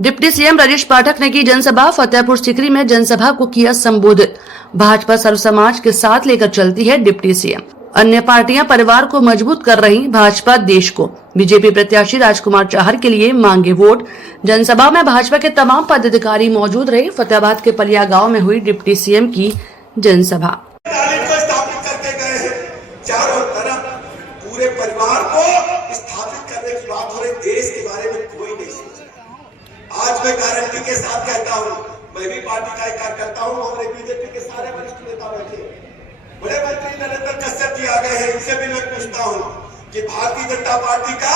Deputy CM Rajesh पाठक ने की जनसभा। फतेहपुर सीकरी में जनसभा को किया संबोधित। भाजपा सर्व समाज के साथ लेकर चलती है डिप्टी सीएम। अन्य पार्टियां परिवार को मजबूत कर रही, भाजपा देश को। बीजेपी प्रत्याशी राजकुमार चाहर के लिए मांगे वोट। जनसभा में भाजपा के तमाम पदाधिकारी मौजूद रहे। फतेहाबाद के पलिया गाँव में हुई डिप्टी सीएम की जनसभा। चारों तरफ पूरे परिवार को स्थापित करने की बात हो रही। देश के बारे में कोई नहीं सोच रहा। आज मैं गारंटी के साथ कहता हूं, मैं भी पार्टी का एक कार्यकर्ता हूं। हमारे बीजेपी के सारे वरिष्ठ नेता बैठे, बड़े मंत्री नरेंद्र कश्यप जी आ गए हैं। इनसे भी मैं पूछता हूं कि भारतीय जनता पार्टी का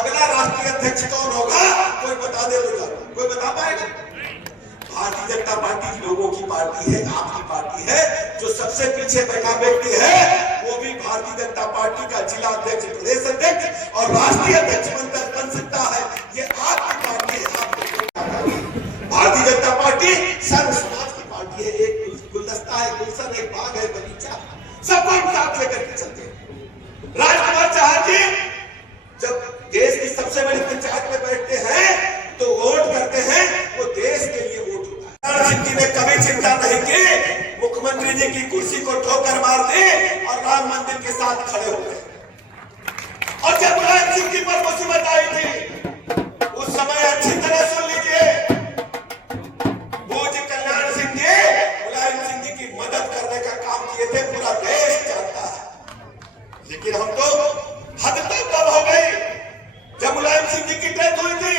अगला राष्ट्रीय अध्यक्ष कौन होगा? कोई बता दे तो कोई बता पाएगा? भारतीय जनता पार्टी लोगों की पार्टी है, आपकी पार्टी है। जो सबसे पीछे बैठा व्यक्ति है वो भी भारतीय जनता पार्टी का जिला अध्यक्ष, प्रदेश अध्यक्ष और राष्ट्रीय अध्यक्ष बनकर बन सकता है। ये आपकी पार्टी है। भारतीय जनता पार्टी सर्व समाज की पार्टी है। एक गुलदस्ता है, गुलशन, एक बाग है, बगीचा, सबको एक साथ लेकर के चलते हैं। राजकुमार चाहर जी जब देश की सबसे बड़ी पंचायत में बैठते हैं तो वोट करते हैं, वो देश के लिए वोट होता है। सिंह जी ने कभी चिंता नहीं की मुख्यमंत्री जी की कुर्सी को ठोकर मार दी और राम मंदिर के साथ खड़े हो गए। और जब मुलायम सिंह जी पर मुसीबत आई थी उस समय अच्छी तरह सुन लीजिए, भूज कल्याण सिंह जी मुलायम सिंह जी की मदद करने का काम किए थे। पूरा देश जानता है। लेकिन हम तो हद तक कब हो गई जब मुलायम सिंह जी की डेथ हुई थी।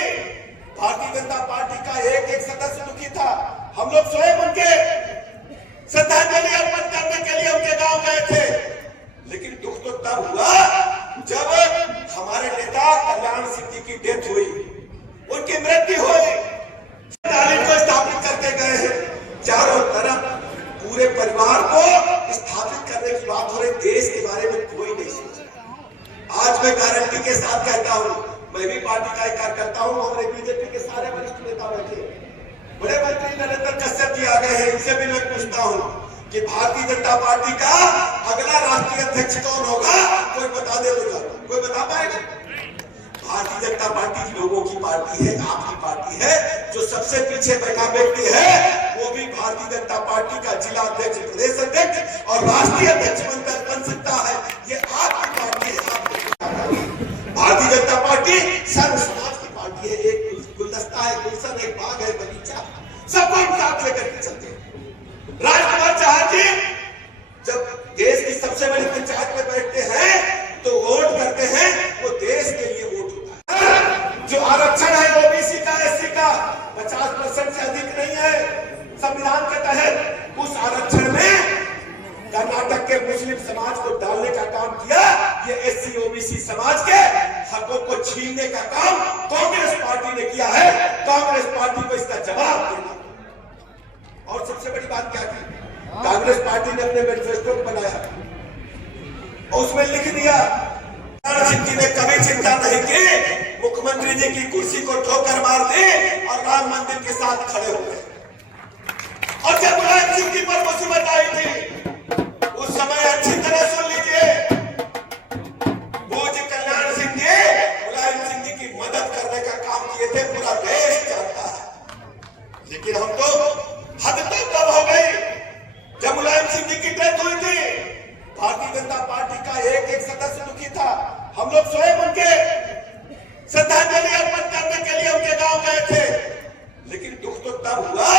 भारतीय जनता पार्टी का एक एक सदस्य दुखी था। हम लोग स्वयं उनके श्रद्धांजलि अर्पण करने के लिए उनके गांव गए थे। लेकिन दुख तो तब हुआ जब हमारे नेता कल्याण सिंह जी की डेथ हुई, उनकी मृत्यु हुई। को स्थापित करके गए हैं। चारों तरफ पूरे परिवार को स्थापित करने की बात हो रही। देश के बारे में कोई नहीं सोच रहा। आज मैं गारंटी के साथ कहता हूं, मैं भी पार्टी का एक कार्यकर्ता हूं। हमारे बीजेपी के सारे वरिष्ठ नेता बैठे, बड़े मंत्री नरेंद्र कश्यप जी आ गए हैं। इनसे भी मैं पूछता हूं कि भारतीय जनता पार्टी का अगला राष्ट्रीय अध्यक्ष कौन होगा? कोई बता दे तो कोई बता पाएगा? भारतीय जनता पार्टी लोगों की पार्टी है, आपकी पार्टी है। जो सबसे पीछे बैठा व्यक्ति है वो भी भारतीय जनता पार्टी का जिला अध्यक्ष, प्रदेश अध्यक्ष और राष्ट्रीय अध्यक्ष बनकर बन सकता है। ये आपकी पार्टी है। भारतीय जनता पार्टी सर्व समाज की पार्टी है। एक गुलदस्ता है, गुलशन, एक बाग है, बगीचा, सबको एक साथ लेकर के चलते हैं। राजकुमार चाहर जी जब देश की सबसे बड़ी पंचायत में बैठते हैं तो वोट करते हैं, वो देश के लिए वोट होता है। जो आरक्षण है ओबीसी का, एससी का 50% से अधिक नहीं है संविधान के तहत, उस आरक्षण में कर्नाटक के मुस्लिम समाज को डालने का काम किया। ये एससी ओबीसी समाज के हकों को छीनने का काम कांग्रेस पार्टी ने किया है। कांग्रेस पार्टी को इसका जवाब देना। और सबसे बड़ी बात क्या की, कांग्रेस पार्टी ने अपने मैनिफेस्टो को बनाया और उसमें लिख दिया, सिंह जी ने कभी चिंता नहीं की मुख्यमंत्री जी की कुर्सी को ठोकर मार दी और राम मंदिर के साथ खड़े हो गए। और जब मुलायम सिंह जी पर मुसीबत आई थी उस समय अच्छी तरह सुन लीजिए, भूज कल्याण सिंह जी मुलायम सिंह जी की मदद करने का काम किए थे। पूरा देश जानता है। लेकिन हम तो हद तक कब हो गई जब मुलायम सिंह जी की डेथ हुई थी। भारतीय जनता पार्टी का एक एक सदस्य दुखी था। हम लोग स्वयं उनके श्रद्धांजलि अर्पण करने के लिए उनके गांव गए थे। लेकिन दुख तो तब हुआ